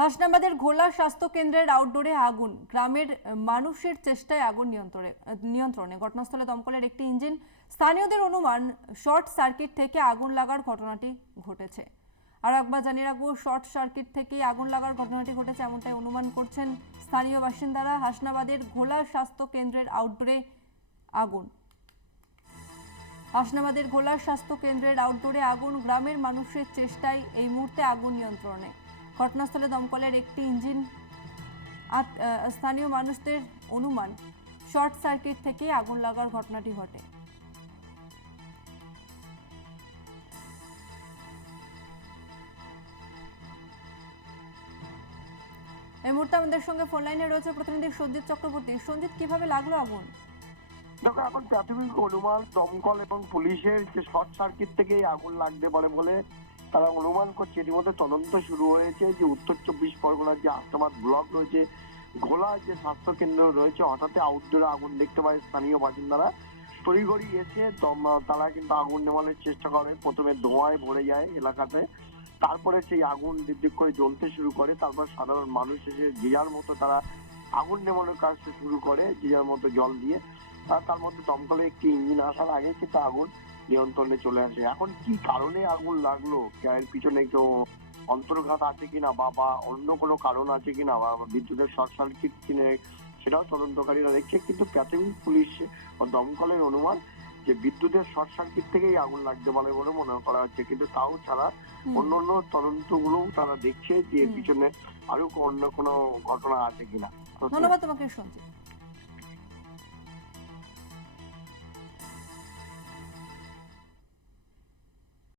হাসনাবাদের ঘোলা স্বাস্থ্য কেন্দ্রের আউটডোরে আগুন, গ্রামের মানুষের চেষ্টায় আগুন নিয়ন্ত্রণে। ঘটনাস্থলে দমকলের একটি ইঞ্জিন। স্থানীয়দের অনুমান শর্ট সার্কিট থেকে আগুন লাগার ঘটনাটি ঘটেছে। আর একবার জানিয়ে রাখবো, শর্ট সার্কিট থেকেই আগুন লাগার ঘটনাটি ঘটেছে এমনটাই অনুমান করছেন স্থানীয় বাসিন্দারা। হাসনাবাদের ঘোলা স্বাস্থ্য কেন্দ্রের আউটডোরে আগুন। হাসনাবাদের ঘোলা স্বাস্থ্য কেন্দ্রের আউটডোরে আগুন, গ্রামের মানুষের চেষ্টায় এই মুহূর্তে আগুন নিয়ন্ত্রণে। ঘটনাস্থলে দমকলের একটি ইঞ্জিন। স্থানীয় মানুষদের অনুমান শর্ট সার্কিট থেকে আগুন লাগার ঘটনাটি ঘটে। এই মুহূর্তে আমাদের সঙ্গে ফোন লাইনে রয়েছে প্রতিনিধি সঞ্জিত চক্রবর্তী। সঞ্জিত, কিভাবে লাগলো আগুন? দেখো, এখন প্রাথমিক অনুমান দমকল এবং পুলিশের যে শর্ট সার্কিট থেকেই আগুন লাগতে পারে বলে তারা অনুমান করছে। ইতিমধ্যে তদন্ত শুরু হয়েছে যে উত্তর 24 পরগনার যে হাসনাবাদ ব্লক রয়েছে, ঘোলা যে স্বাস্থ্য কেন্দ্র রয়েছে, হঠাৎ আউটডোরে আগুন দেখতে পায় স্থানীয় বাসিন্দারা। তড়িঘড়ি এসে তারা কিন্তু আগুন নেভানোর চেষ্টা করে। প্রথমে ধোঁয়ায় ভরে যায় এলাকাতে, তারপরে সেই আগুন দিক করে জ্বলতে শুরু করে। তারপর সাধারণ মানুষ এসে যে যার মতো তারা আগুন নেভানোর কাজটা শুরু করে, যে যার মতো জল দিয়ে। আর তার মধ্যে দমকলে একটি ইঞ্জিন আসার আগে কিন্তু আগুন নিয়ন্ত্রণে চলে আসে। এখন কি কারণে আগুন লাগলো, এর পিছনে কেউ অন্তর্ঘাত আছে কিনা বা অন্য কোনো কারণ আছে কিনা, বা বিদ্যুতের শর্ট সার্কিট কিনে, সেটাও তদন্তকারীরা দেখছে। কিন্তু প্রাথমিক পুলিশ ও দমকলের অনুমান যে বিদ্যুতের শর্ট সার্কিট থেকেই আগুন লাগতে পারে বলে মনে করা হচ্ছে। কিন্তু তাও ছাড়া অন্য অন্য তদন্তগুলো তারা দেখছে যে পিছনে আরো অন্য কোনো ঘটনা আছে কিনা। ধন্যবাদ তোমাকে সঞ্জিত।